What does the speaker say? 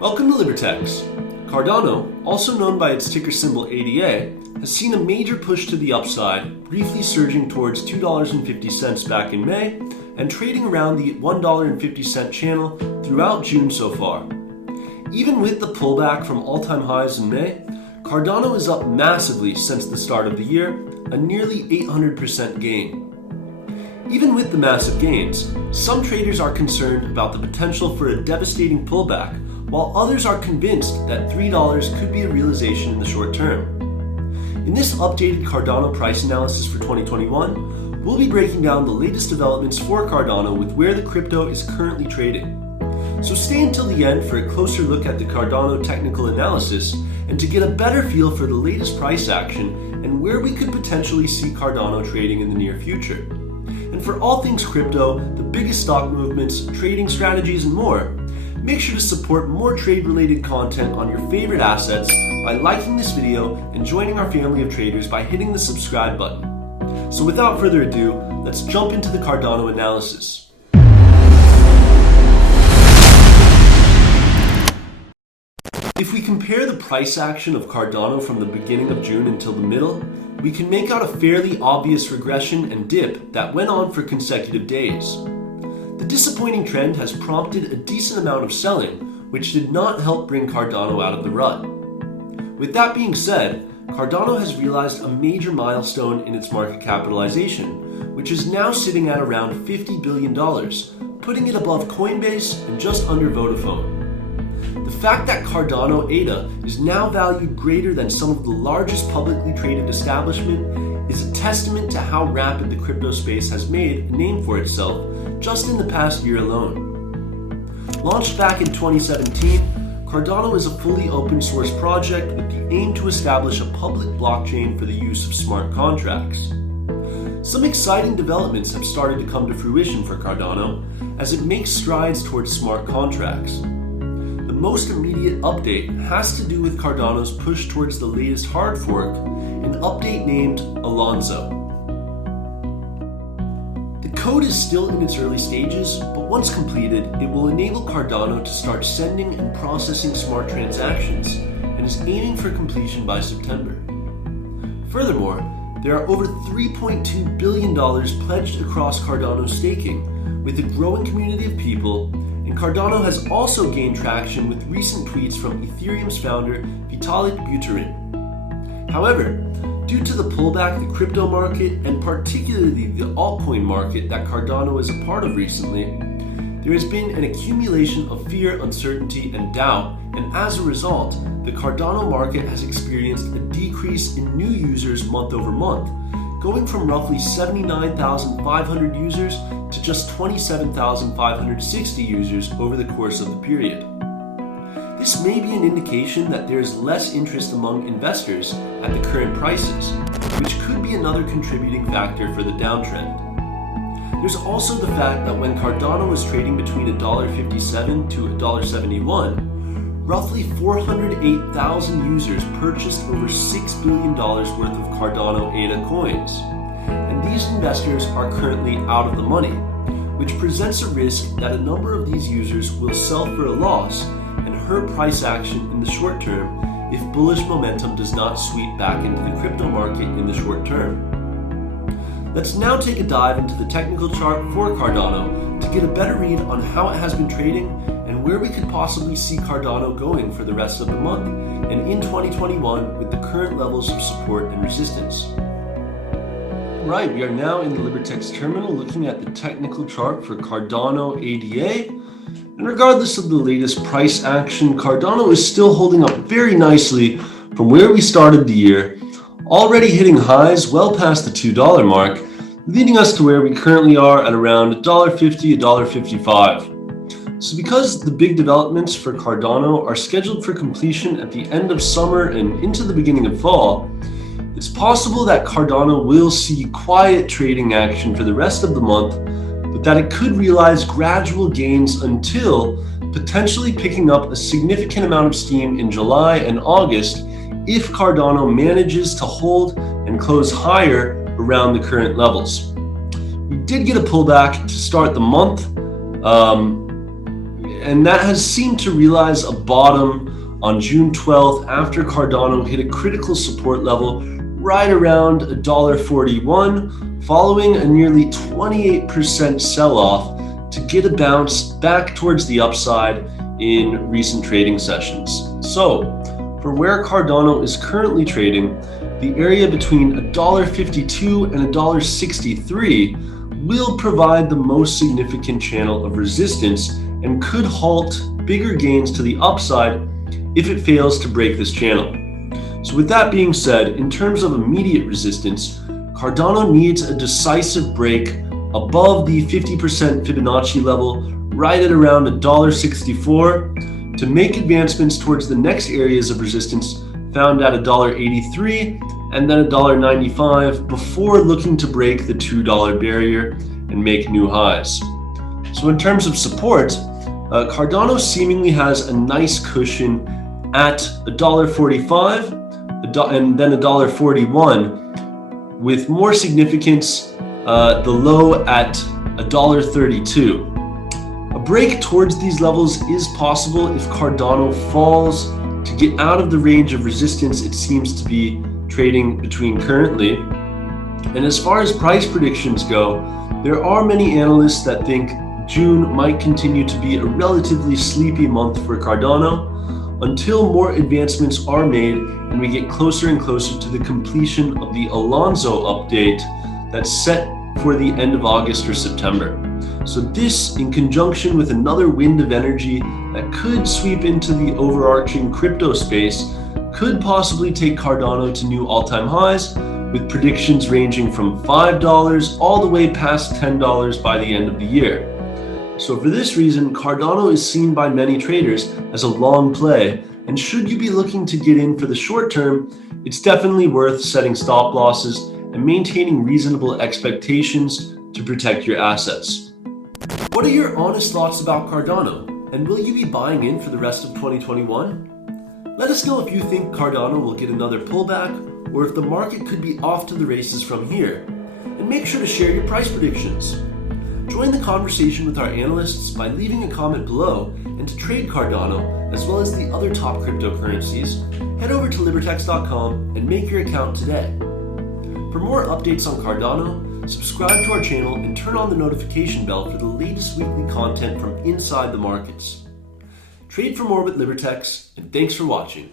Welcome to Libertex. Cardano, also known by its ticker symbol ADA, has seen a major push to the upside, briefly surging towards $2.50 back in May and trading around the $1.50 channel throughout June so far. Even with the pullback from all-time highs in May, Cardano is up massively since the start of the year, a nearly 800% gain. Even with the massive gains, some traders are concerned about the potential for a devastating pullback, while others are convinced that $3 could be a realization in the short term. In this updated Cardano price analysis for 2021, we'll be breaking down the latest developments for Cardano with where the crypto is currently trading. So stay until the end for a closer look at the Cardano technical analysis and to get a better feel for the latest price action and where we could potentially see Cardano trading in the near future. And for all things crypto, the biggest stock movements, trading strategies, and more, make sure to support more trade-related content on your favorite assets by liking this video and joining our family of traders by hitting the subscribe button. So without further ado, let's jump into the Cardano analysis. If we compare the price action of Cardano from the beginning of June until the middle, we can make out a fairly obvious regression and dip that went on for consecutive days. The disappointing trend has prompted a decent amount of selling, which did not help bring Cardano out of the rut. With that being said, Cardano has realized a major milestone in its market capitalization, which is now sitting at around $50 billion, putting it above Coinbase and just under Vodafone. The fact that Cardano ADA is now valued greater than some of the largest publicly traded establishments is a testament to how rapid the crypto space has made a name for itself just in the past year alone. Launched back in 2017, Cardano is a fully open source project with the aim to establish a public blockchain for the use of smart contracts. Some exciting developments have started to come to fruition for Cardano as it makes strides towards smart contracts. The most immediate update has to do with Cardano's push towards the latest hard fork, an update named Alonzo. The code is still in its early stages, but once completed, it will enable Cardano to start sending and processing smart transactions and is aiming for completion by September. Furthermore, there are over $3.2 billion pledged across Cardano's staking, with a growing community of people, and Cardano has also gained traction with recent tweets from Ethereum's founder Vitalik Buterin. However, due to the pullback the crypto market and particularly the altcoin market that Cardano is a part of recently, there has been an accumulation of fear, uncertainty, and doubt, and as a result, the Cardano market has experienced a decrease in new users month over month, going from roughly 79,500 users to just 27,560 users over the course of the period. This may be an indication that there is less interest among investors at the current prices, which could be another contributing factor for the downtrend. There's also the fact that when Cardano was trading between $1.57 to $1.71, roughly 408,000 users purchased over $6 billion worth of Cardano ADA coins. And these investors are currently out of the money, which presents a risk that a number of these users will sell for a loss and hurt price action in the short term if bullish momentum does not sweep back into the crypto market in the short term. Let's now take a dive into the technical chart for Cardano to get a better read on how it has been trading and where we could possibly see Cardano going for the rest of the month and in 2021 with the current levels of support and resistance. Right, we are now in the Libertex terminal looking at the technical chart for Cardano ADA. And regardless of the latest price action, Cardano is still holding up very nicely from where we started the year, already hitting highs well past the $2 mark, leading us to where we currently are at around $1.50, $1.55. So because the big developments for Cardano are scheduled for completion at the end of summer and into the beginning of fall, it's possible that Cardano will see quiet trading action for the rest of the month, but that it could realize gradual gains until potentially picking up a significant amount of steam in July and August if Cardano manages to hold and close higher around the current levels. We did get a pullback to start the month, and that has seemed to realize a bottom on June 12th after Cardano hit a critical support level right around $1.41, following a nearly 28% sell-off to get a bounce back towards the upside in recent trading sessions. So, for where Cardano is currently trading, the area between $1.52 and $1.63 will provide the most significant channel of resistance and could halt bigger gains to the upside if it fails to break this channel. So with that being said, in terms of immediate resistance, Cardano needs a decisive break above the 50% Fibonacci level right at around $1.64 to make advancements towards the next areas of resistance found at $1.83 and then $1.95 before looking to break the $2 barrier and make new highs. So in terms of support, Cardano seemingly has a nice cushion at $1.45 and then $1.41, with more significance the low at $1.32. A break towards these levels is possible if Cardano falls to get out of the range of resistance it seems to be trading between currently. And as far as price predictions go, there are many analysts that think June might continue to be a relatively sleepy month for Cardano until more advancements are made and we get closer and closer to the completion of the Alonzo update that's set for the end of August or September. So this, in conjunction with another wind of energy that could sweep into the overarching crypto space, could possibly take Cardano to new all-time highs, with predictions ranging from $5 all the way past $10 by the end of the year. So for this reason, Cardano is seen by many traders as a long play, and should you be looking to get in for the short term, it's definitely worth setting stop losses and maintaining reasonable expectations to protect your assets. What are your honest thoughts about Cardano, and will you be buying in for the rest of 2021? Let us know if you think Cardano will get another pullback or if the market could be off to the races from here, and make sure to share your price predictions. Join the conversation with our analysts by leaving a comment below, and to trade Cardano as well as the other top cryptocurrencies, head over to libertex.com and make your account today. For more updates on Cardano, subscribe to our channel and turn on the notification bell for the latest weekly content from inside the markets. Trade for more with Libertex, and thanks for watching.